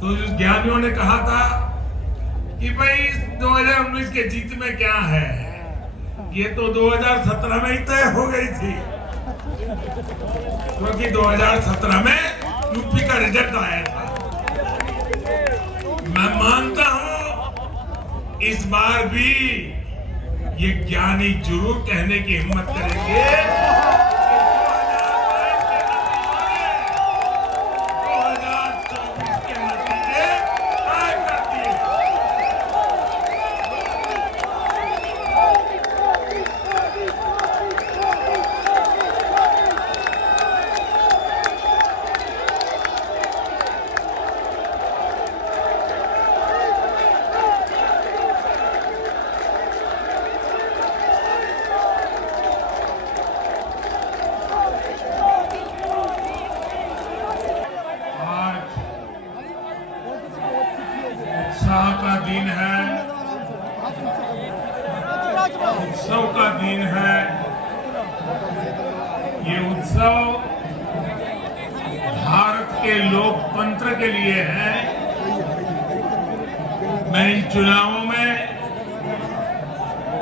तो ज्ञानियों ने कहा था कि भाई 2019 के जीत में क्या है, ये तो 2017 में ही तय हो गई थी, क्योंकि 2017 में यूपी का रिजल्ट आया था। मैं मानता हूं इस बार भी ये ज्ञानी जरूर कहने की हिम्मत करेंगे का दिन है, उत्सव का दिन है। ये उत्सव भारत के लोकतंत्र के लिए है। मैं इन चुनावों में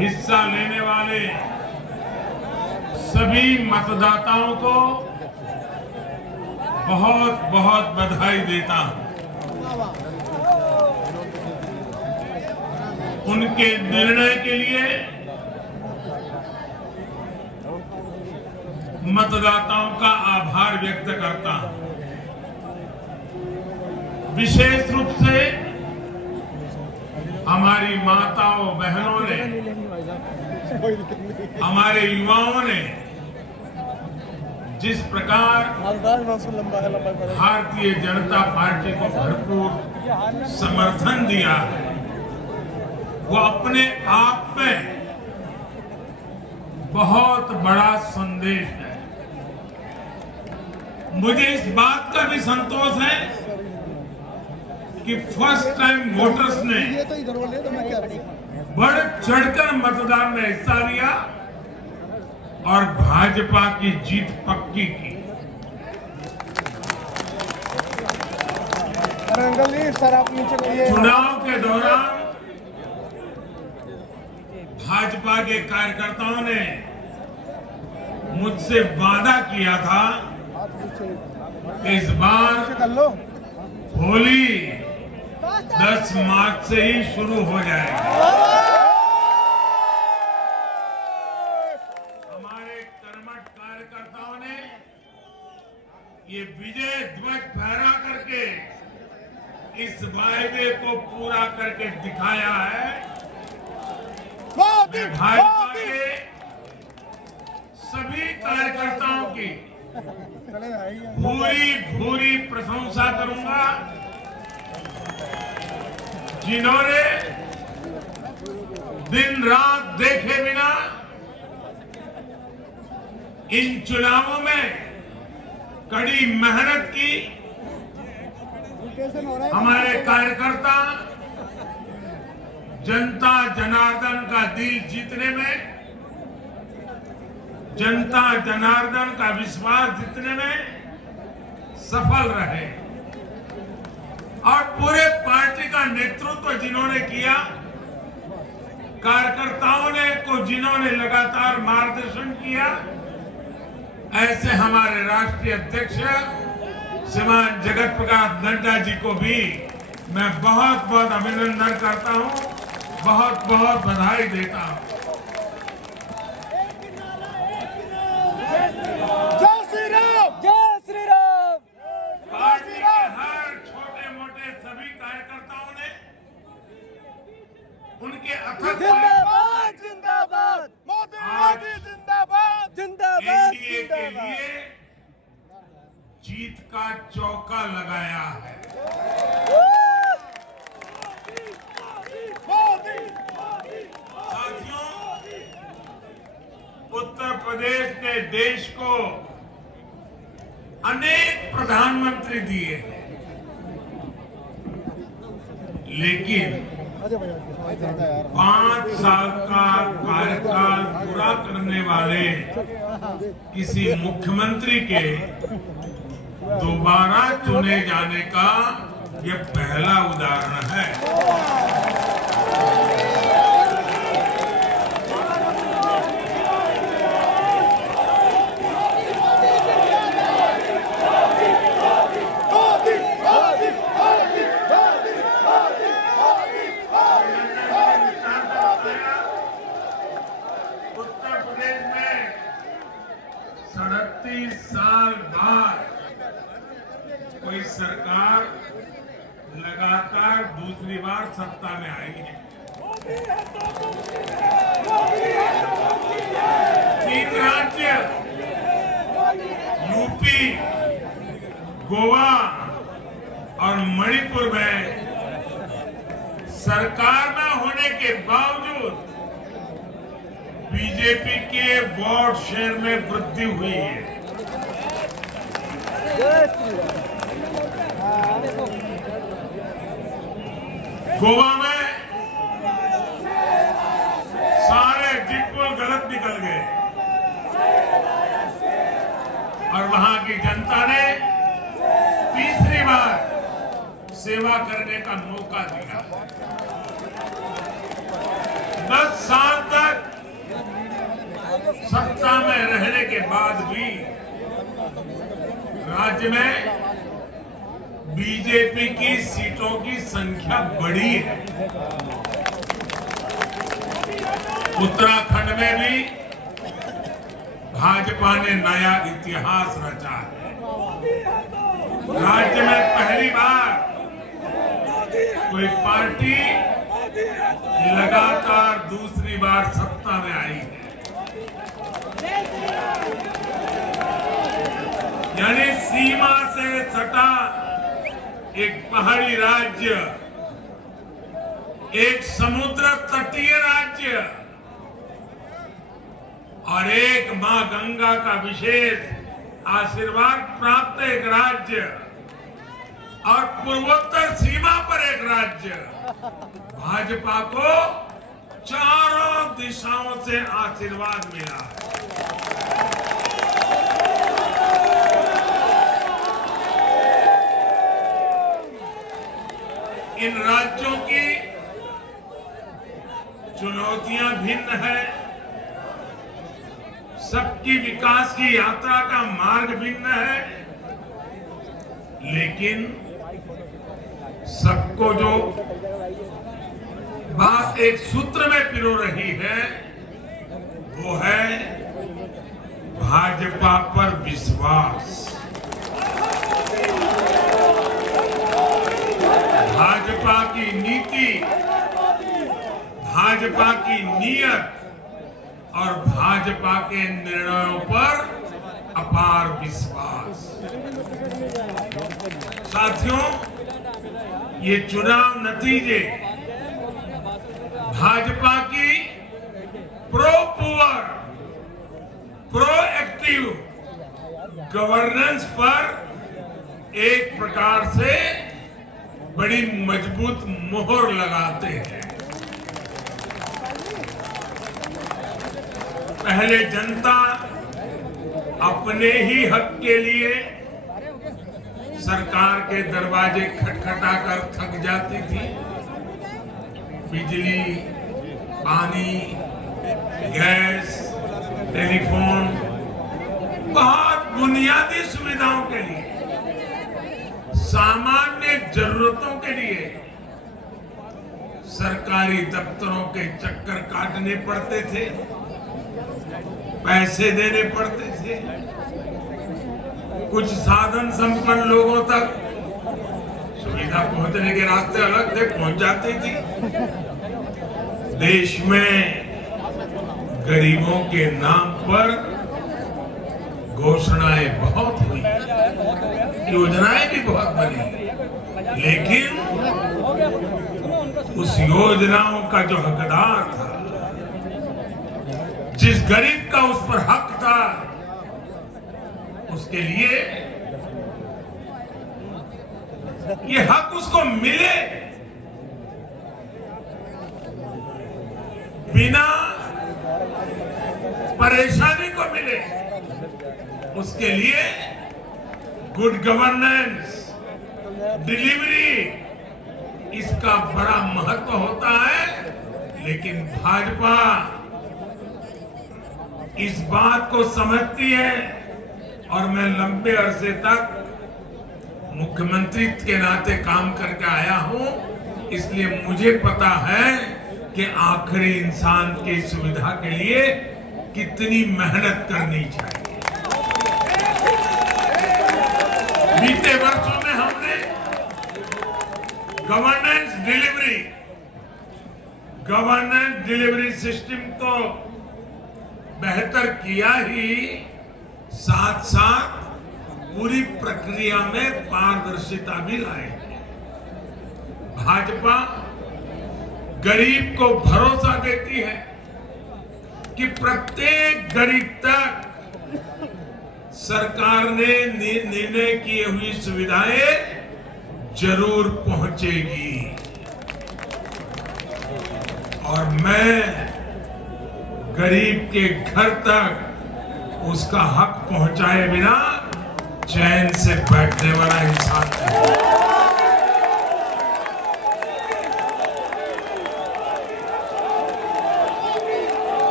हिस्सा लेने वाले सभी मतदाताओं को बहुत बहुत बधाई देता हूं। उनके निर्णय के लिए मतदाताओं का आभार व्यक्त करता हूं। विशेष रूप से हमारी माताओं बहनों ने, हमारे युवाओं ने जिस प्रकार भारतीय जनता पार्टी को भरपूर समर्थन दिया है, वो अपने आप में बहुत बड़ा संदेश है। मुझे इस बात का भी संतोष है कि फर्स्ट टाइम वोटर्स ने बढ़ चढ़कर मतदान में हिस्सा लिया और भाजपा की जीत पक्की की। चुनाव के दौरान भाजपा के कार्यकर्ताओं ने मुझसे वादा किया था कि इस बार होली 10 मार्च से ही शुरू हो जाएगी। हमारे कर्मठ कार्यकर्ताओं ने ये विजय ध्वज फहरा करके इस वायदे को पूरा करके दिखाया है। मैं भाजपा के सभी कार्यकर्ताओं की भूरी भूरी प्रशंसा करूंगा, जिन्होंने दिन रात देखे बिना इन चुनावों में कड़ी मेहनत की। हमारे कार्यकर्ता जनता जनार्दन का दिल जीतने में, जनता जनार्दन का विश्वास जीतने में सफल रहे और पूरे पार्टी का नेतृत्व जिन्होंने किया, कार्यकर्ताओं ने को जिन्होंने लगातार मार्गदर्शन किया, ऐसे हमारे राष्ट्रीय अध्यक्ष श्रीमान जगत प्रकाश नड्डा जी को भी मैं बहुत बहुत अभिनंदन करता हूं, बहुत बहुत बधाई देता हूं। जय श्री राम, जय श्री राम। पार्टी के हर छोटे मोटे सभी कार्यकर्ताओं ने उनके अथक जिंदाबाद जिंदाबाद, मोदी जिंदाबाद जिंदाबाद एनडीए के लिए जीत का चौका लगाया है। साथियों, उत्तर प्रदेश ने देश को अनेक प्रधानमंत्री दिए हैं, लेकिन 5 साल का कार्यकाल पूरा करने वाले किसी मुख्यमंत्री के दोबारा चुने जाने का ये पहला उदाहरण है। उत्तर प्रदेश में 37 साल बाद कोई सरकार लगातार दूसरी बार सत्ता में आई है। 3 राज्य यूपी, गोवा और मणिपुर में सरकार में होने के बावजूद बीजेपी के वोट शेयर में वृद्धि हुई है। गोवा में सारे एग्जिट पोल गलत निकल गए और वहां की जनता ने तीसरी बार सेवा करने का मौका दिया। 10 साल तक सत्ता में रहने के बाद भी राज्य में बीजेपी की सीटों की संख्या बढ़ी है। उत्तराखंड में भी भाजपा ने नया इतिहास रचा है। राज्य में पहली बार कोई पार्टी लगातार दूसरी बार सत्ता में आई है। यानी सीमा से सटा एक पहाड़ी राज्य, एक समुद्र तटीय राज्य और एक मां गंगा का विशेष आशीर्वाद प्राप्त एक राज्य और पूर्वोत्तर सीमा पर एक राज्य, भाजपा को चारों दिशाओं से आशीर्वाद मिला है। इन राज्यों की चुनौतियां भिन्न है, सबकी विकास की यात्रा का मार्ग भिन्न है, लेकिन सबको जो बात एक सूत्र में पिरो रही है वो है भाजपा पर विश्वास। भाजपा की नीति, भाजपा की नीयत और भाजपा के निर्णयों पर अपार विश्वास। साथियों, ये चुनाव नतीजे भाजपा की pro poor, pro active governance पर एक प्रकार से बड़ी मजबूत मोहर लगाते हैं। पहले जनता अपने ही हक के लिए सरकार के दरवाजे खटखटाकर थक जाती थी। बिजली, पानी, गैस, टेलीफोन, बहुत बुनियादी सुविधाओं के लिए, सामान्य जरूरतों के लिए सरकारी दफ्तरों के चक्कर काटने पड़ते थे, पैसे देने पड़ते थे। कुछ साधन संपन्न लोगों तक सुविधा पहुंचने के रास्ते अलग थे, पहुंच जाती थी। देश में गरीबों के नाम पर घोषणाएं बहुत हुई, योजनाएं भी बहुत बनी, लेकिन उस योजनाओं का जो हकदार था, जिस गरीब का उस पर हक था, उसके लिए ये हक उसको मिले बिना परेशानी को मिले, उसके लिए गुड गवर्नेंस, डिलीवरी, इसका बड़ा महत्व होता है। लेकिन भाजपा इस बात को समझती है, और मैं लंबे अरसे तक मुख्यमंत्री के नाते काम करके आया हूं, इसलिए मुझे पता है कि आखिरी इंसान की सुविधा के लिए कितनी मेहनत करनी चाहिए। बीते वर्षों में हमने गवर्नेंस डिलीवरी सिस्टम को बेहतर किया ही, साथ साथ पूरी प्रक्रिया में पारदर्शिता भी लाए। भाजपा गरीब को भरोसा देती है कि प्रत्येक गरीब तक सरकार ने निर्णय किए हुई सुविधाएं जरूर पहुंचेगी। और मैं गरीब के घर तक उसका हक पहुंचाए बिना चैन से बैठने वाला इंसान है।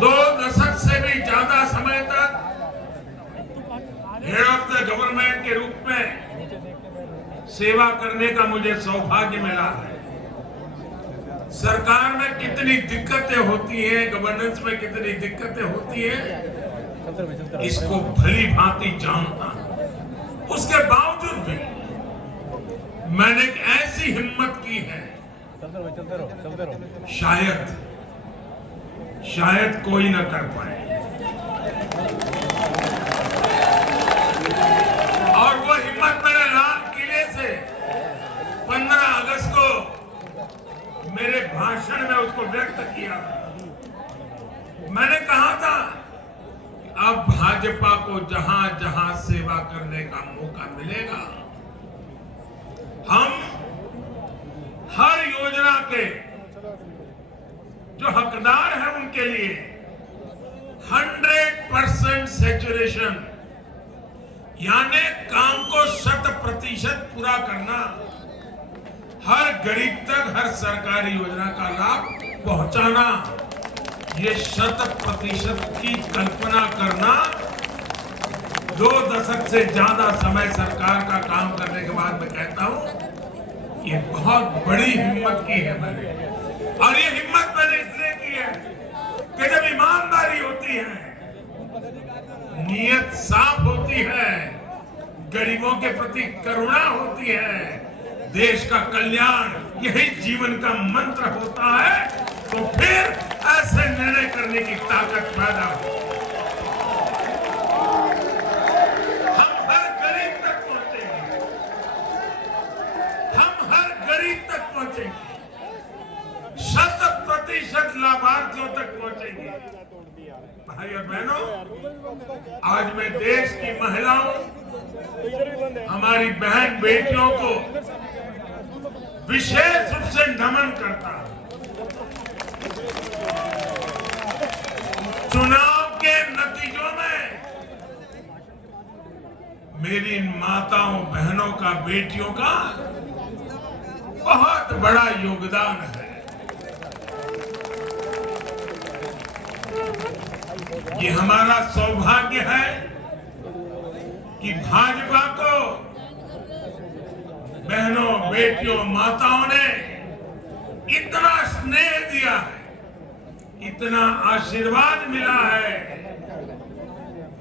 दो दशक से भी ज्यादा समय तक हेड ऑफ द गवर्नमेंट के रूप में सेवा करने का मुझे सौभाग्य मिला है। सरकार में कितनी दिक्कतें होती हैं, गवर्नेंस में कितनी दिक्कतें होती हैं, इसको भली भांति जानता हूं। उसके बावजूद भी मैंने एक ऐसी हिम्मत की है, शायद कोई न कर पाए। और वो हिम्मत मैंने लाल किले से 15 अगस्त को मेरे भाषण में उसको व्यक्त किया था। मैंने कहा था अब भाजपा को जहां जहां सेवा करने का मौका मिलेगा, हम हर योजना के जो हकदार हैं उनके लिए 100% सैचुरेशन, यानी काम को 100% पूरा करना, हर गरीब तक हर सरकारी योजना का लाभ पहुंचाना, ये 100% की कल्पना करना 2 दशक से ज्यादा समय सरकार का काम करने के बाद मैं कहता हूं ये बहुत बड़ी हिम्मत की है मैंने। और ये हिम्मत मैंने इसलिए की है कि जब ईमानदारी होती है, नीयत साफ होती है, गरीबों के प्रति करुणा होती है, देश का कल्याण यही जीवन का मंत्र होता है, तो फिर ऐसे निर्णय करने की ताकत पैदा हो। हम हर गरीब तक पहुंचेंगे, हम हर गरीब तक पहुंचेंगे, 100% लाभार्थियों तक पहुंचेंगे। भाई और बहनों, आज मैं देश की महिलाओं, हमारी बहन बेटियों को विशेष रूप से नमन करता हूं। चुनाव के नतीजों में मेरी इन माताओं बहनों का, बेटियों का बहुत बड़ा योगदान है। ये हमारा सौभाग्य है कि भाजपा को बहनों, बेटियों, माताओं ने इतना स्नेह दिया है, इतना आशीर्वाद मिला है।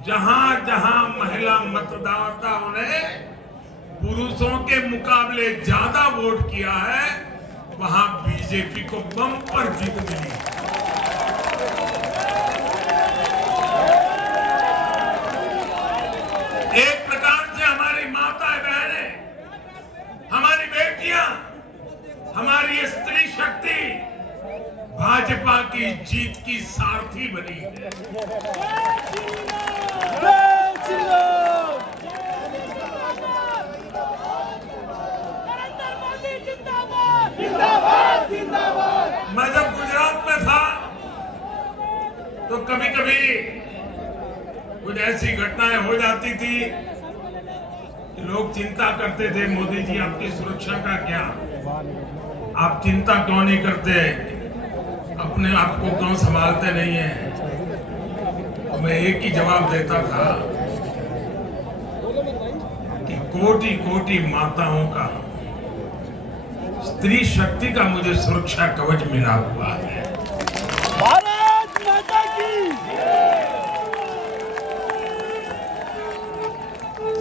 जहां जहां महिला मतदाताओं ने पुरुषों के मुकाबले ज्यादा वोट किया है, वहां बीजेपी को बम्पर जीत मिली। एक प्रकार से हमारी माताएं, बहनें, हमारी बेटियां, हमारी स्त्री शक्ति भाजपा की जीत की सारथी बनी है। जिंदाबाद जिंदाबाद तो कभी कभी कुछ ऐसी घटनाएं हो जाती थी कि लोग चिंता करते थे, मोदी जी आपकी सुरक्षा का क्या, आप चिंता क्यों नहीं करते, अपने आप को क्यों संभालते नहीं है। मैं एक ही जवाब देता था कि कोटि कोटि माताओं का, स्त्री शक्ति का मुझे सुरक्षा कवच मिला हुआ है। भारत माता की।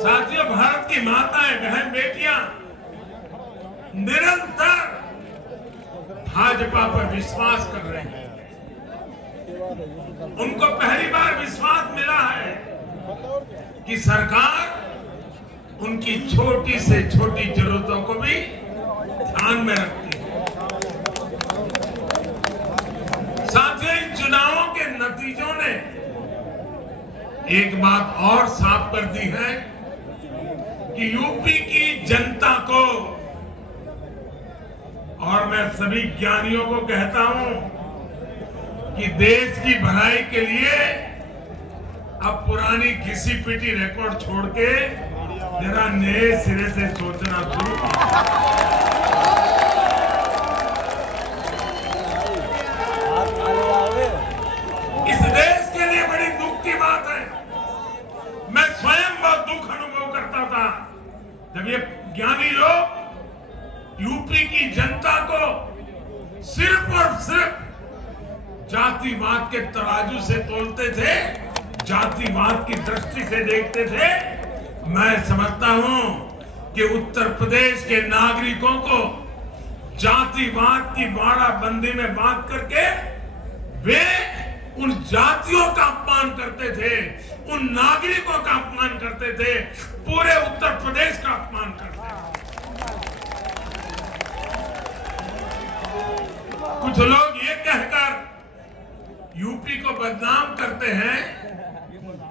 साथियों, भारत की माताएं, बहन, बेटियां निरंतर भाजपा पर विश्वास कर रहे हैं। उनको पहली बार विश्वास मिला है कि सरकार उनकी छोटी से छोटी जरूरतों को भी ध्यान में रखती है। साथियों, इन चुनावों के नतीजों ने एक बात और साफ कर दी है कि यूपी की जनता को, और मैं सभी ज्ञानियों को कहता हूं कि देश की भलाई के लिए अब पुरानी घिसी पिटी रिकॉर्ड छोड़ के जरा नए सिरे से सोचना शुरू कीजिए। इस देश के लिए बड़ी दुख की बात है। मैं स्वयं बहुत दुख अनुभव करता था जब ये ज्ञानी लोग यूपी की जनता को सिर्फ और सिर्फ जातिवाद के तराजू से तोलते थे, जातिवाद की दृष्टि से देखते थे। मैं समझता हूं कि उत्तर प्रदेश के नागरिकों को जातिवाद की वाड़ाबंदी में बांध करके वे उन जातियों का अपमान करते थे, उन नागरिकों का अपमान करते थे, पूरे उत्तर प्रदेश का अपमान करते थे। कुछ लोग ये कहकर यूपी को बदनाम करते हैं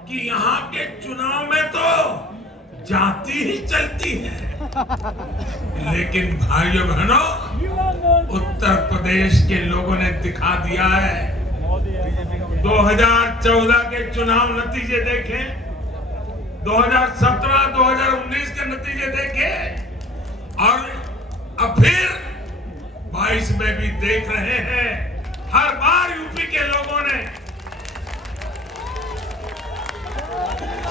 कि यहाँ के चुनाव में तो जाति ही चलती है। लेकिन भाइयों बहनों, उत्तर प्रदेश के लोगों ने दिखा दिया है। 2014 के चुनाव नतीजे देखें, 2017, 2019 के नतीजे देखें, और अब फिर 22 में भी देख रहे हैं। हर बार यूपी के लोगों ने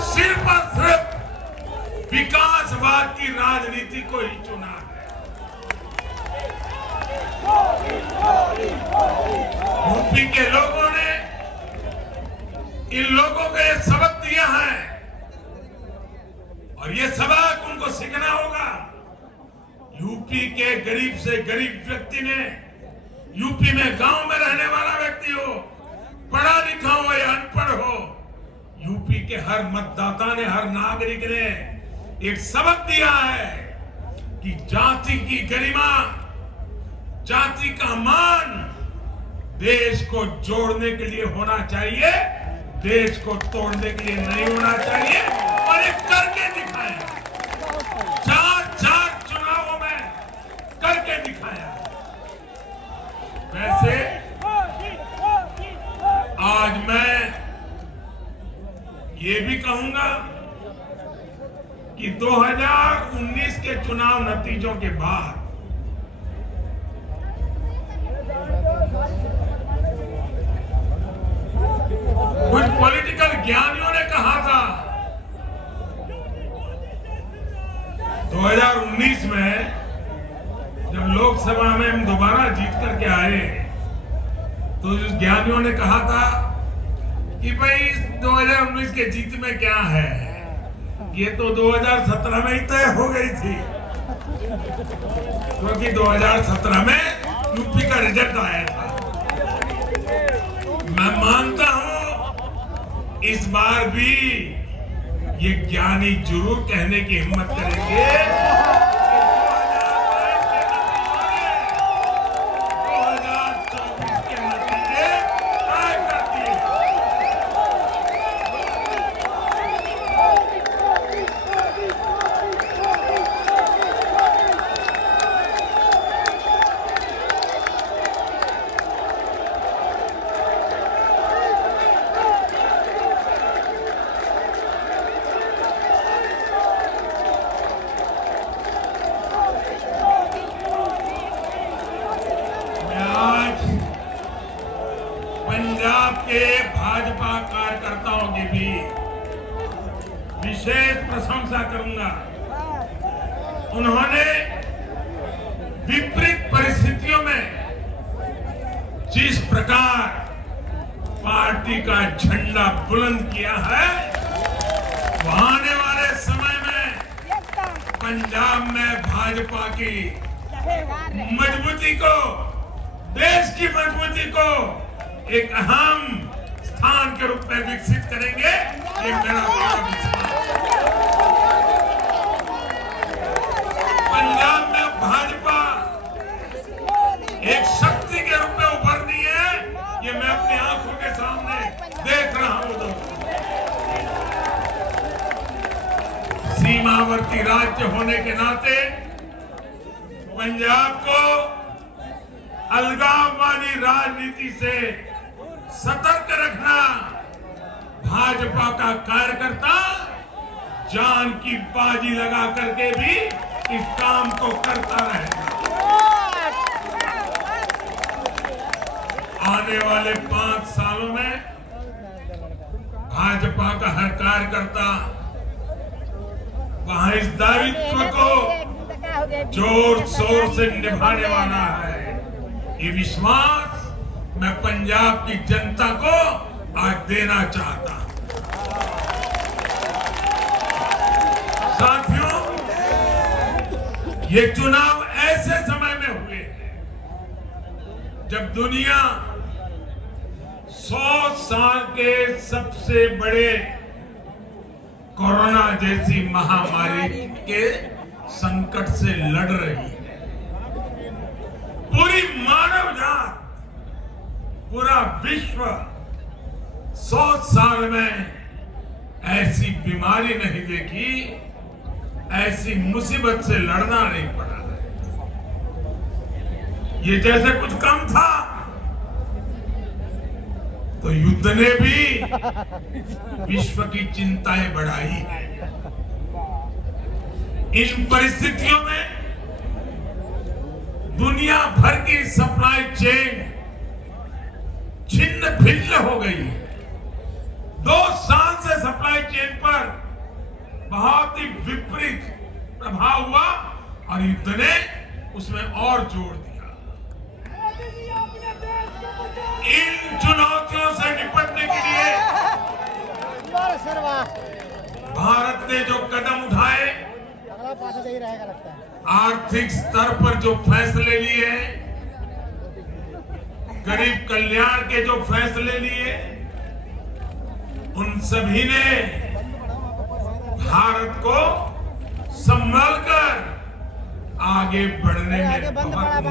सिर्फ और सिर्फ विकासवाद की राजनीति को ही चुना है। यूपी के लोगों ने इन लोगों को ये सबक दिया है और ये सबक उनको सीखना होगा। यूपी के गरीब से गरीब व्यक्ति ने, यूपी में गांव में रहने वाला व्यक्ति हो, पढ़ा लिखा हो या अनपढ़ हो, यूपी के हर मतदाता ने, हर नागरिक ने एक सबक दिया है कि जाति की गरिमा, जाति का मान देश को जोड़ने के लिए होना चाहिए, देश को तोड़ने के लिए नहीं होना चाहिए। और एक करके दिखाया, 4 चुनावों में करके दिखाया। वैसे आज मैं ये भी कहूंगा कि 2019 के चुनाव नतीजों के बाद कुछ पॉलिटिकल ज्ञानियों ने कहा था 2019 में जब लोकसभा में हम दोबारा जीत करके आए तो ज्ञानियों ने कहा था कि भाई 2019 के जीत में क्या है, ये तो 2017 में ही तय हो गई थी, क्योंकि 2017 में यूपी का रिजल्ट आया था। मैं मानता हूं इस बार भी ये ज्ञानी जरूर कहने की हिम्मत करेंगे 2024 के नतीजे तय कर दिए। के भाजपा कार्यकर्ताओं की भी विशेष प्रशंसा करूंगा। उन्होंने विपरीत परिस्थितियों में जिस प्रकार पार्टी का झंडा बुलंद किया है, वो आने वाले समय में पंजाब में भाजपा की मजबूती को, देश की मजबूती को एक अहम स्थान के रूप में विकसित करेंगे। ये मेरा पूरा विश्वास है। पंजाब में भाजपा एक शक्ति के रूप में उभरनी है, ये मैं अपनी आंखों के सामने देख रहा हूं। सीमावर्ती राज्य होने के नाते पंजाब को अलगाववादी राजनीति से सतर्क रखना भाजपा का कार्यकर्ता जान की बाजी लगा करके भी इस काम को करता रहेगा। आने वाले 5 सालों में भाजपा का हर कार्यकर्ता वहां इस दायित्व को जोर शोर से निभाने वाला है। ये विश्वास मैं पंजाब की जनता को आज देना चाहता हूं। साथियों, ये चुनाव ऐसे समय में हुए हैं जब दुनिया 100 साल के सबसे बड़े कोरोना जैसी महामारी के संकट से लड़ रही है। पूरी मानव जात, पूरा विश्व 100 साल में ऐसी बीमारी नहीं देखी, ऐसी मुसीबत से लड़ना नहीं पड़ा है। ये जैसे कुछ कम था तो युद्ध ने भी विश्व की चिंताएं बढ़ाई है। इन परिस्थितियों में दुनिया भर की सप्लाई चेन छिन्न भिन्न हो गई है। 2 साल से सप्लाई चेन पर बहुत ही विपरीत प्रभाव हुआ और युद्ध ने उसमें और जोर दिया। इन चुनौतियों से निपटने के लिए भारत ने जो कदम उठाए, आर्थिक स्तर पर जो फैसले लिए, गरीब कल्याण के जो फैसले लिए, उन सभी ने भारत को संभाल कर आगे बढ़ने में बहुत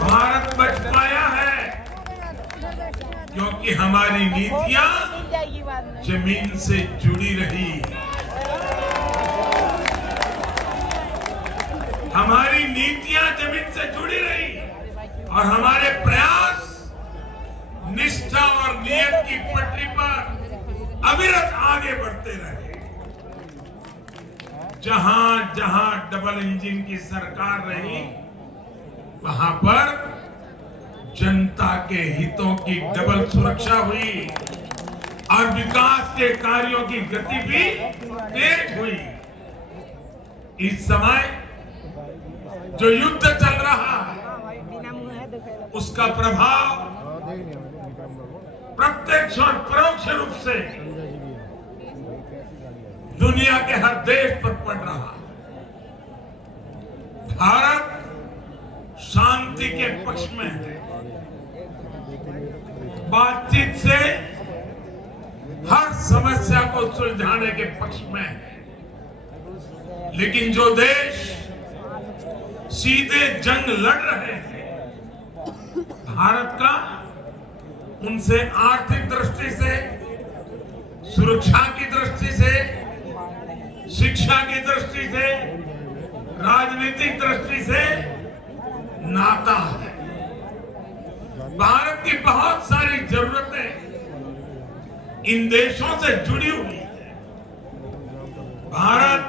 भारत बच पाया है, क्योंकि हमारी नीतियां जमीन से जुड़ी रही। हमारी नीतियां जमीन से जुड़ी रही और हमारे प्रयास निष्ठा और नियत की पटरी पर अविरत आगे बढ़ते रहे। जहां जहां डबल इंजन की सरकार रही, वहां पर जनता के हितों की डबल सुरक्षा हुई और विकास के कार्यों की गति भी तेज हुई। इस समय जो युद्ध चल रहा है, उसका प्रभाव प्रत्यक्ष और परोक्ष रूप से दुनिया के हर देश पर पड़ रहा है। भारत शांति के पक्ष में है, बातचीत से हर समस्या को सुलझाने के पक्ष में है। लेकिन जो देश सीधे जंग लड़ रहे हैं, भारत का उनसे आर्थिक दृष्टि से, सुरक्षा की दृष्टि से, शिक्षा की दृष्टि से, राजनीतिक दृष्टि से नाता है। भारत की बहुत सारी जरूरतें इन देशों से जुड़ी हुई है। भारत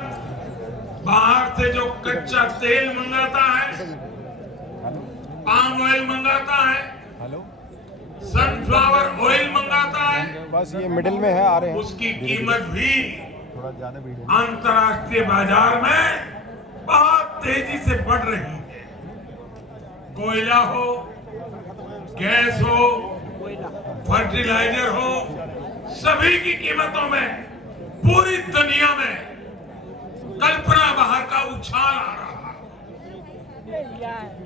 बाहर से जो कच्चा तेल मंगाता है, पाम ऑयल मंगाता है, हेलो, सनफ्लावर ऑयल मंगाता है, बस ये मिडिल में है, आ रहे हैं। उसकी कीमत भी थोड़ा ज्यादा वीडियो अंतर्राष्ट्रीय बाजार में बहुत तेजी से बढ़ रही है। कोयला हो, गैस हो, फर्टिलाइजर हो, सभी की कीमतों में पूरी दुनिया में कल्पना बाहर का उछाल आ रहा है।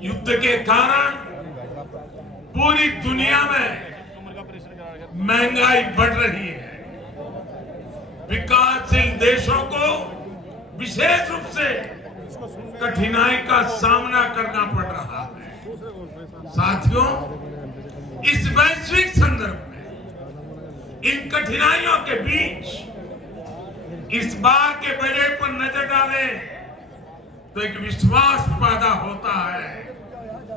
युद्ध के कारण पूरी दुनिया में महंगाई बढ़ रही है। विकासशील देशों को विशेष रूप से कठिनाई का सामना करना पड़ रहा है। साथियों, इस वैश्विक संदर्भ में इन कठिनाइयों के बीच इस बार के बजट पर नजर डालें तो एक विश्वास पैदा होता है।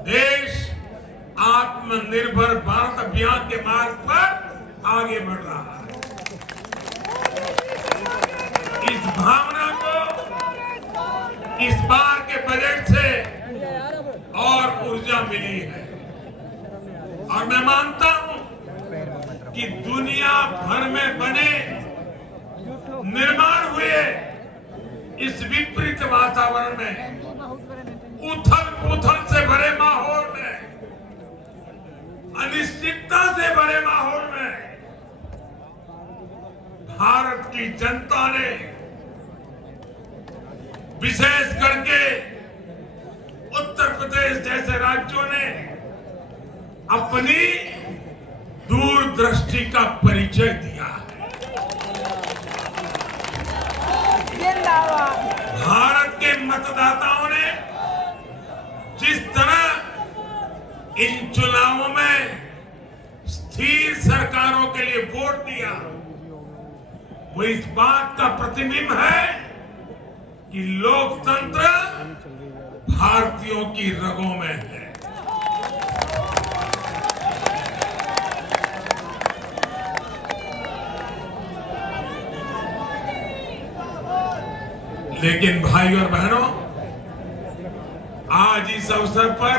देश आत्मनिर्भर भारत अभियान के मार्ग पर आगे बढ़ रहा है। इस भावना को इस बार के बजट से और ऊर्जा मिली है और मैं मानता हूं कि दुनिया भर में बने निर्माण हुए इस विपरीत वातावरण में, उथल पुथल से भरे माहौल में, अनिश्चितता से भरे माहौल में भारत की जनता ने विशेष करके उत्तर प्रदेश जैसे राज्यों ने अपनी दूरदृष्टि का परिचय दिया है। भारत के मतदाताओं ने जिस तरह इन चुनावों में स्थिर सरकारों के लिए वोट दिया, वो इस बात का प्रतिबिंब है कि लोकतंत्र भारतीयों की रगों में है। लेकिन भाई और बहनों, आज इस अवसर पर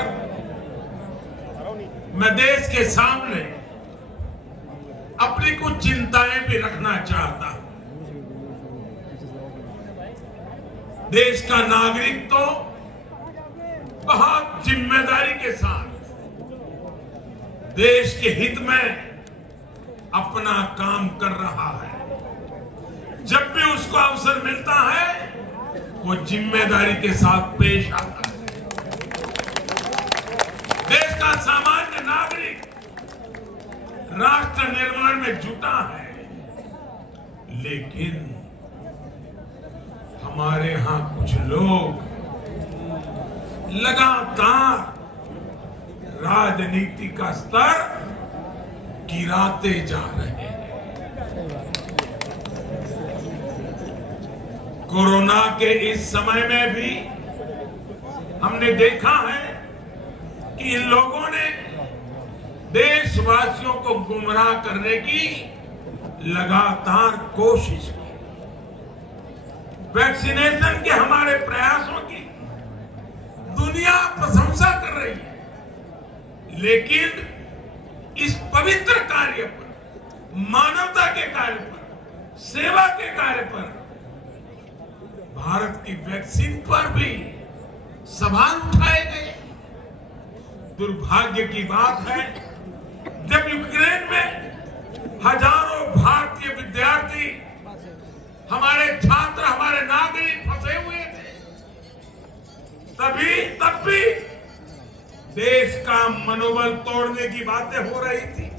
मैं देश के सामने अपनी कुछ चिंताएं भी रखना चाहता हूं। देश का नागरिक तो बहुत जिम्मेदारी के साथ देश के हित में अपना काम कर रहा है। जब भी उसको अवसर मिलता है वो जिम्मेदारी के साथ पेश आता है। देश का सामान्य नागरिक राष्ट्र निर्माण में जुटा है, लेकिन हमारे यहां कुछ लोग लगातार राजनीति का स्तर गिराते जा रहे हैं। कोरोना के इस समय में भी हमने देखा है कि इन लोगों ने देशवासियों को गुमराह करने की लगातार कोशिश की। वैक्सीनेशन के हमारे प्रयासों की दुनिया प्रशंसा कर रही है, लेकिन इस पवित्र कार्य पर, मानवता के कार्य पर, सेवा के कार्य पर भारत की वैक्सीन पर भी सवाल उठाए गए। दुर्भाग्य की बात है, जब यूक्रेन में हजारों भारतीय विद्यार्थी, हमारे छात्र, हमारे नागरिक फंसे हुए थे, तब भी देश का मनोबल तोड़ने की बातें हो रही थी।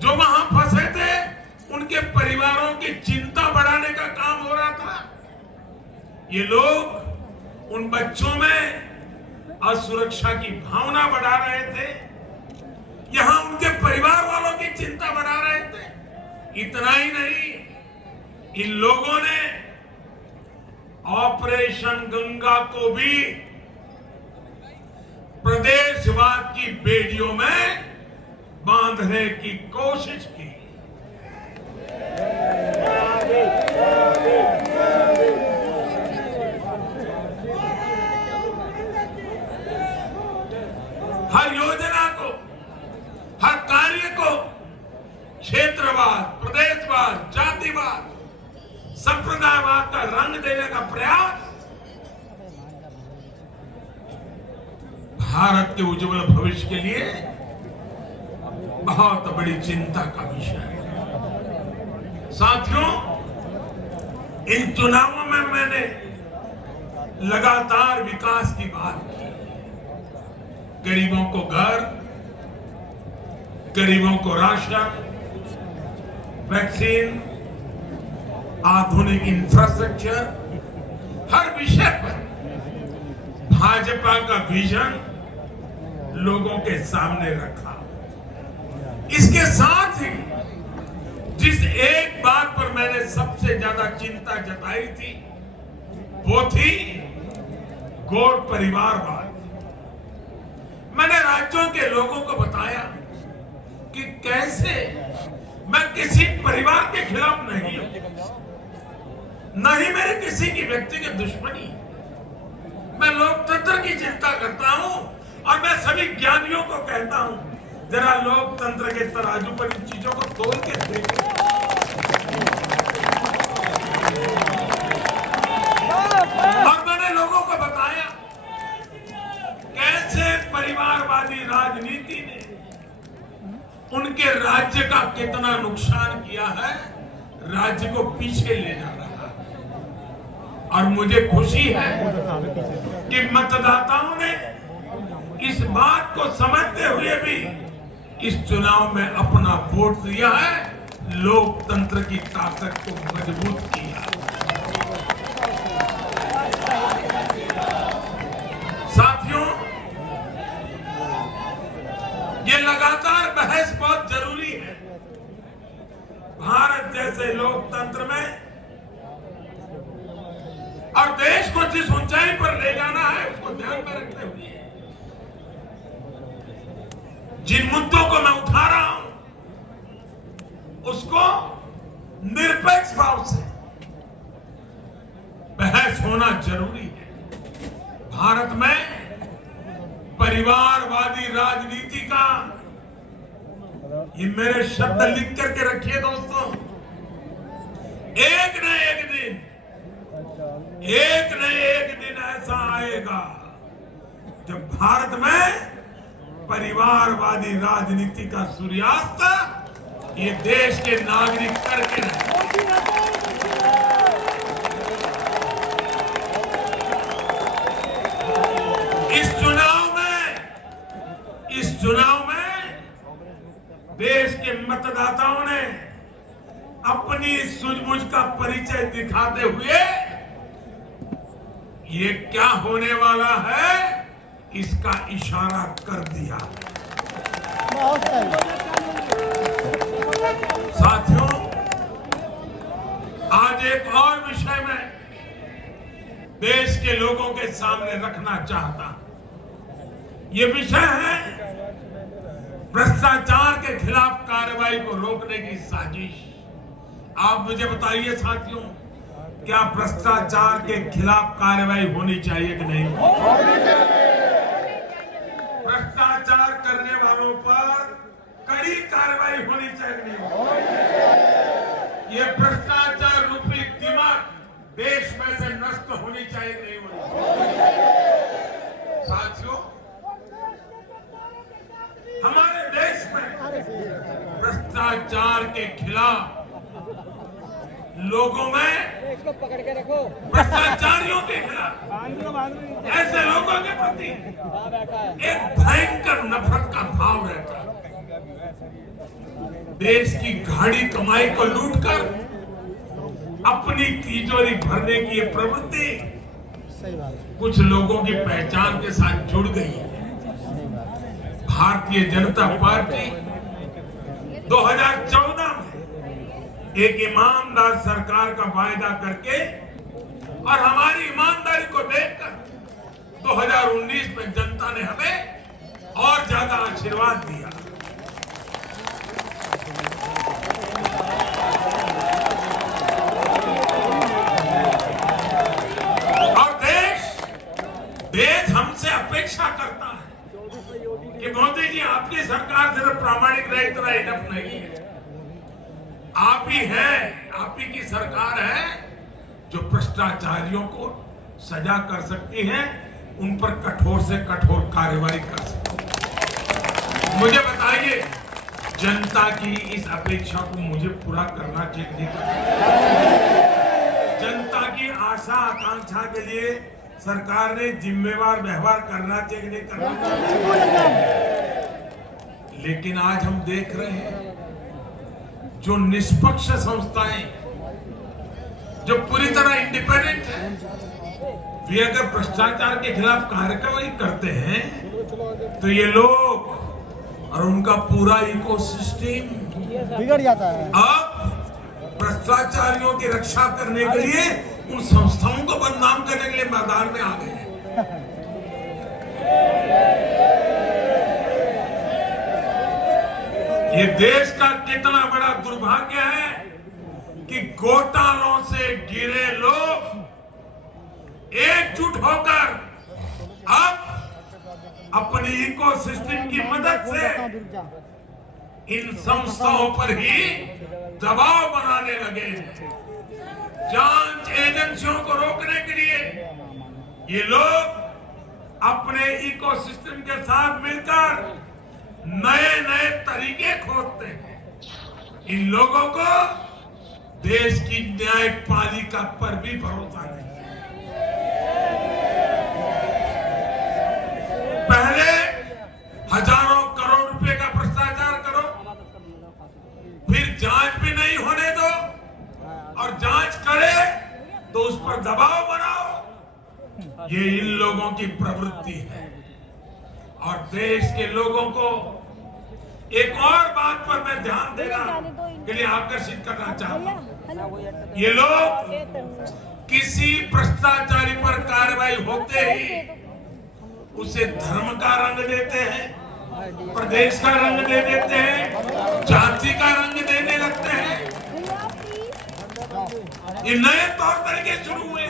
जो वहां फंसे थे उनके परिवारों की चिंता बढ़ाने का काम हो रहा था। ये लोग उन बच्चों में असुरक्षा की भावना बढ़ा रहे थे, यहां उनके परिवार वालों की चिंता बढ़ा रहे थे। इतना ही नहीं, इन लोगों ने ऑपरेशन गंगा को भी प्रदेशवाद की बेड़ियों में बांधने की कोशिश की। हर योजना को, हर कार्य को क्षेत्रवाद, प्रदेशवाद, जातिवाद, संप्रदायवाद का रंग देने का प्रयास भारत के उज्जवल भविष्य के लिए बहुत बड़ी चिंता का विषय है। साथियों, इन चुनावों में मैंने लगातार विकास की बात की। गरीबों को घर, गरीबों को राशन, वैक्सीन, आधुनिक इंफ्रास्ट्रक्चर, हर विषय पर भाजपा का विजन लोगों के सामने रखा। इसके साथ ही जिस एक बात पर मैंने सबसे ज्यादा चिंता जताई थी वो थी गौर परिवारवाद। मैंने राज्यों के लोगों को बताया कि कैसे मैं किसी परिवार के खिलाफ नहीं हूं, न ही मेरे किसी की व्यक्तिगत दुश्मनी। मैं लोकतंत्र की चिंता करता हूं और मैं सभी ज्ञानियों को कहता हूं, जरा लोकतंत्र के तराजू पर इन चीजों को तोल के देखें। और मैंने लोगों को बताया कैसे परिवारवादी राजनीति ने उनके राज्य का कितना नुकसान किया है, राज्य को पीछे ले जा रहा है। और मुझे खुशी है कि मतदाताओं ने इस बात को समझते हुए भी इस चुनाव में अपना वोट दिया है, लोकतंत्र की ताकत को मजबूत किया। साथियों, ये लगातार बहस बहुत जरूरी है। भारत जैसे लोकतंत्र में और देश को जिस ऊंचाई पर ले जाना है उसको ध्यान में रखते हुए जिन मुद्दों को मैं उठा रहा हूं उसको निरपेक्ष भाव से बहस होना जरूरी है। भारत में परिवारवादी राजनीति का, ये मेरे शब्द लिख करके रखिए दोस्तों, एक न एक दिन ऐसा आएगा जब भारत में परिवारवादी राजनीति का सूर्यास्त ये देश के नागरिक करके रहेंगे। इस चुनाव में देश के मतदाताओं ने अपनी सूझबूझ का परिचय दिखाते हुए ये क्या होने वाला है इसका इशारा कर दिया। साथियों, आज एक और विषय में देश के लोगों के सामने रखना चाहता हूं। ये विषय है भ्रष्टाचार के खिलाफ कार्रवाई को रोकने की साजिश। आप मुझे बताइए साथियों, क्या भ्रष्टाचार के खिलाफ कार्रवाई होनी चाहिए कि नहीं? भ्रष्टाचार करने वालों पर कड़ी कार्रवाई होनी चाहिए कि नहीं? ये भ्रष्टाचार रूपी दिमाग देश में से नष्ट होनी चाहिए कि नहीं होनी चाहिए? साथियों, हमारे देश में भ्रष्टाचार के खिलाफ लोगों में, इसको पकड़ के रखो, भ्रष्टाचारियों के खिलाफ, ऐसे लोगों के प्रति एक भयंकर नफरत का भाव रहता है। देश की गाढ़ी कमाई को लूटकर अपनी तिजोरी भरने की ये प्रवृत्ति कुछ लोगों की पहचान के साथ जुड़ गई है। भारतीय जनता पार्टी 2014 में एक ईमानदार सरकार का वायदा करके और हमारी ईमानदारी को देखकर 2019 में जनता ने हमें और ज्यादा आशीर्वाद दिया। और देश हमसे अपेक्षा करता है कि मोदी जी आपकी सरकार सिर्फ प्रामाणिक रहे इतना इनफ नहीं है। आप ही हैं, आप ही की सरकार है जो भ्रष्टाचारियों को सजा कर सकती है, उन पर कठोर से कठोर कार्रवाई कर सकती है। मुझे बताइए, जनता की इस अपेक्षा को मुझे पूरा करना चाहिए नहीं करना? जनता की आशा आकांक्षा के लिए सरकार ने जिम्मेवार व्यवहार करना चाहिए नहीं करना चाहिए? लेकिन आज हम देख रहे हैं जो निष्पक्ष संस्थाएं जो पूरी तरह इंडिपेंडेंट है, वे अगर भ्रष्टाचार के खिलाफ कार्रवाई करते हैं तो ये लोग और उनका पूरा इकोसिस्टम बिगड़ जाता है। अब भ्रष्टाचारियों की रक्षा करने के लिए उन संस्थाओं को बदनाम करने के लिए मैदान में आ गए हैं। ये देश का कितना बड़ा दुर्भाग्य है कि घोटालों से घिरे लोग एकजुट होकर अब अपनी इकोसिस्टम की मदद से इन संस्थाओं पर ही दबाव बनाने लगे हैं। जांच एजेंसियों को रोकने के लिए ये लोग अपने इकोसिस्टम के साथ मिलकर नए नए तरीके खोजते हैं। इन लोगों को देश की न्यायपालिका पर भी भरोसा नहीं है। पहले हजारों करोड़ रुपए का भ्रष्टाचार करो, फिर जांच भी नहीं होने दो, और जांच करे तो उस पर दबाव बनाओ। ये इन लोगों की प्रवृत्ति है। और देश के लोगों को एक और बात पर मैं ध्यान देना के लिए आकर्षित करना चाहता हूं। ये लोग किसी भ्रष्टाचारी पर कार्रवाई होते ही उसे धर्म का रंग देते हैं, प्रदेश का रंग दे देते हैं, जाति का रंग देने लगते हैं। ये नए तौर तरीके शुरू हुए।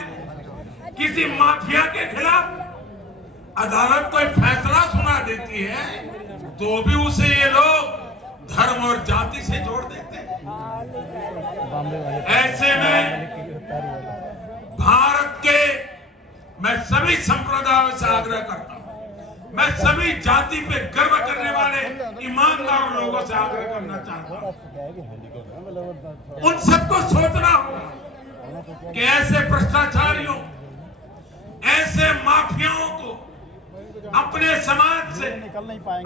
किसी माफिया के खिलाफ अदालत कोई फैसला सुना देती है तो भी उसे ये लोग धर्म और जाति से जोड़ देते हैं। ऐसे में भारत के मैं सभी संप्रदायों से आग्रह करता हूं, मैं सभी जाति पे गर्व करने वाले ईमानदार लोगों से आग्रह करना चाहता हूं, उन सबको सोचना होगा कि ऐसे भ्रष्टाचारियों, ऐसे माफियाओं को अपने समाज से,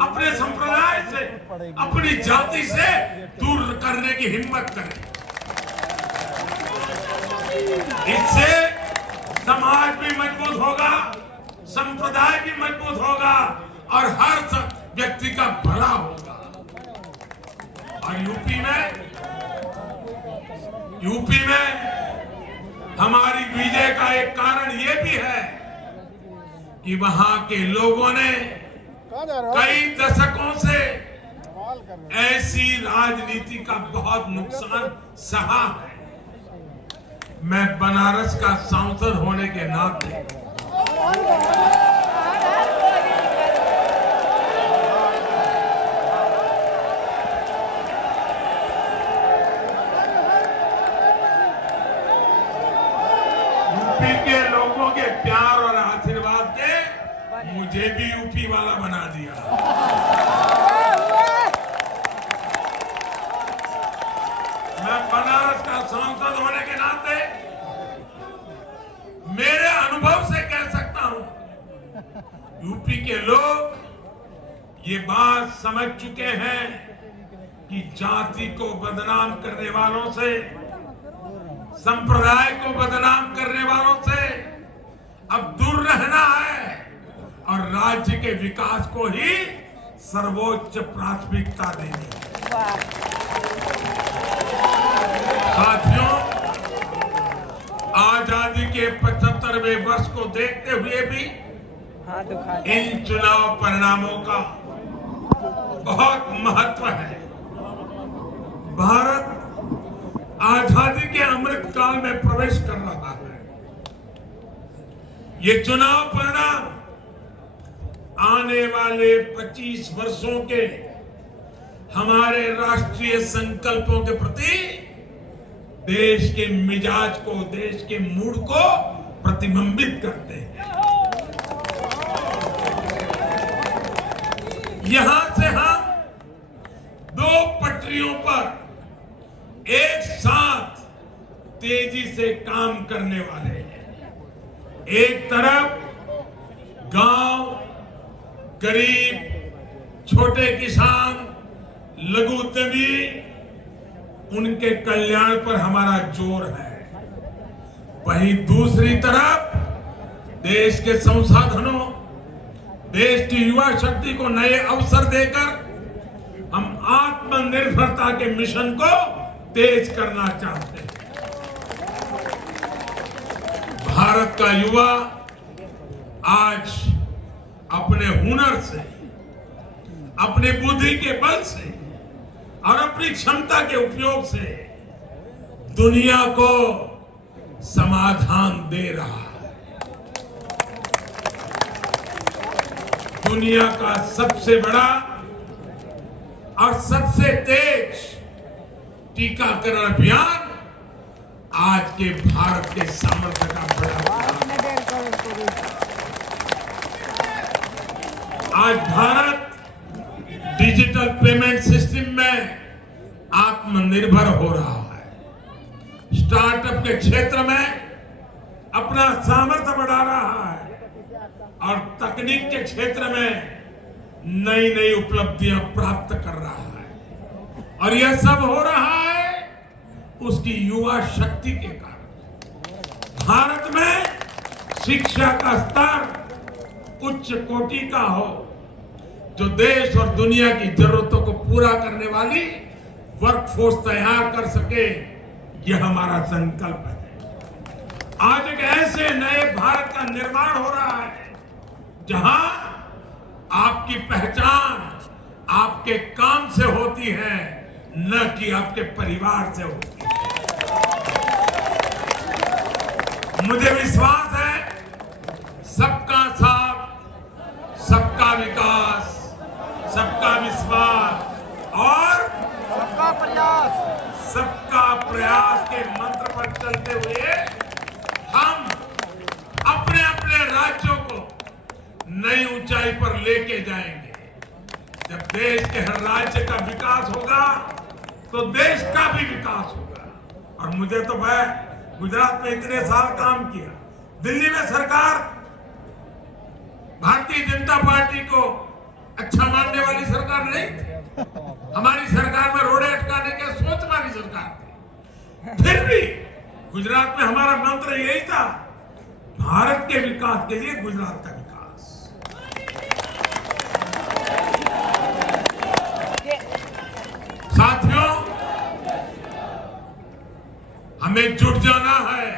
अपने संप्रदाय से, अपनी जाति से दूर करने की हिम्मत करें। इससे समाज भी मजबूत होगा, संप्रदाय भी मजबूत होगा और हर व्यक्ति का भला होगा। और यूपी में हमारी विजय का एक कारण यह भी है कि वहां के लोगों ने कई दशकों से ऐसी राजनीति का बहुत नुकसान सहा है। मैं बनारस का सांसद होने के नाते यूपी के लोगों के प्यार और आशीर्वाद से मुझे भी यूपी वाला बना दिया। मैं बनारस का सांसद होने के नाते मेरे अनुभव से कह सकता हूं, यूपी के लोग ये बात समझ चुके हैं कि जाति को बदनाम करने वालों से, संप्रदाय को बदनाम करने वालों से अब दूर रहना है और राज्य के विकास को ही सर्वोच्च प्राथमिकता देनी है। साथियों, आजादी के 75वें वर्ष को देखते हुए भी इन चुनाव परिणामों का बहुत महत्व है। भारत आजादी के अमृत काल में प्रवेश कर रहा है। ये चुनाव परिणाम आने वाले 25 वर्षों के हमारे राष्ट्रीय संकल्पों के प्रति देश के मिजाज को, देश के मूड को प्रतिबिंबित करते हैं। यहां से हम दो पटरियों पर एक साथ तेजी से काम करने वाले हैं। एक तरफ गांव, गरीब, छोटे किसान, लघु उद्यमी, उनके कल्याण पर हमारा जोर है। वहीं दूसरी तरफ देश के संसाधनों, देश की युवा शक्ति को नए अवसर देकर हम आत्मनिर्भरता के मिशन को तेज करना चाहते हैं। भारत का युवा आज अपने हुनर से, अपनी बुद्धि के बल से और अपनी क्षमता के उपयोग से दुनिया को समाधान दे रहा है। दुनिया का सबसे बड़ा और सबसे तेज टीकाकरण अभियान आज के भारत के सामर्थ्य का बड़ा आज भारत डिजिटल पेमेंट सिस्टम में आत्मनिर्भर हो रहा है। स्टार्टअप के क्षेत्र में अपना सामर्थ्य बढ़ा रहा है और तकनीक के क्षेत्र में नई नई उपलब्धियां प्राप्त कर रहा है। और यह सब हो रहा है उसकी युवा शक्ति के कारण। भारत में शिक्षा का स्तर उच्च कोटि का हो, जो देश और दुनिया की जरूरतों को पूरा करने वाली वर्कफोर्स तैयार कर सके, यह हमारा संकल्प है। आज एक ऐसे नए भारत का निर्माण हो रहा है जहां आपकी पहचान आपके काम से होती है, न कि आपके परिवार से होती है। मुझे विश्वास है सबका साथ, सबका विकास, सबका विश्वास और सबका प्रयास के मंत्र पर चलते हुए हम अपने अपने राज्यों को नई ऊंचाई पर लेके जाएंगे। जब देश के हर राज्य का विकास होगा तो देश का भी विकास होगा। और मुझे तो मैं गुजरात में इतने साल काम किया, दिल्ली में सरकार भारतीय जनता पार्टी को अच्छा मानने वाली सरकार नहीं थी। हमारी सरकार में रोड़े अटकाने की सोच हमारी सरकार थी। फिर भी गुजरात में हमारा मंत्र यही था, भारत के विकास के लिए गुजरात का विकास। साथियों, हमें जुट जाना है,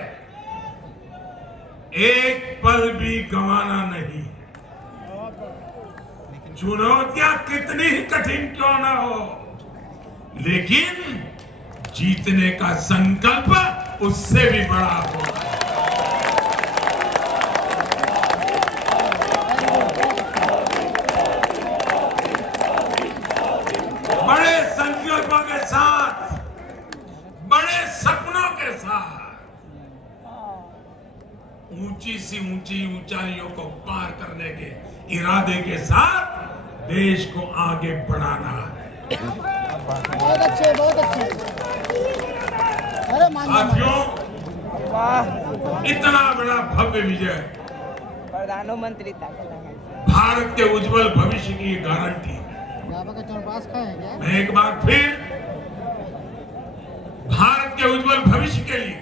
एक पल भी गंवाना नहीं है। चुनौतियां कितनी ही कठिन क्यों ना हो, लेकिन जीतने का संकल्प उससे भी बड़ा होगा। बड़े संकल्पों के साथ, बड़े सपनों के साथ, ऊंची सी ऊंची ऊंचाइयों को पार करने के इरादे के साथ देश को आगे बढ़ाना है। बहुत अच्छे, बहुत अच्छे। अरे साथियों, इतना बड़ा भव्य विजय प्रधानमंत्री भारत के उज्जवल भविष्य की गारंटी है। मैं एक बार फिर भारत के उज्जवल भविष्य के लिए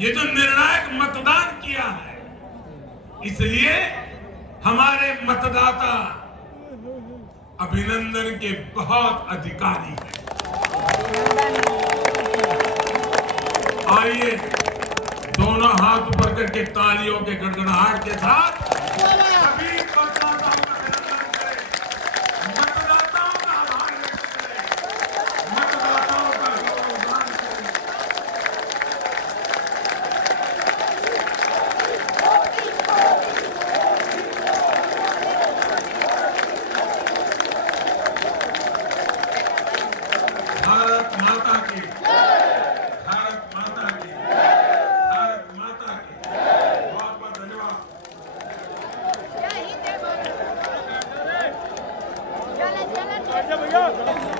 ये जो निर्णायक मतदान किया है, इसलिए हमारे मतदाता अभिनंदन के बहुत अधिकारी हैं। आइए दोनों हाथ ऊपर करके तालियों के गड़गड़ाहट के साथ सभी मतदाताओं का अभिनंदन करें, मतदाताओं का आभार व्यक्त करें, मतदाताओं का गौरवगान करें। भैया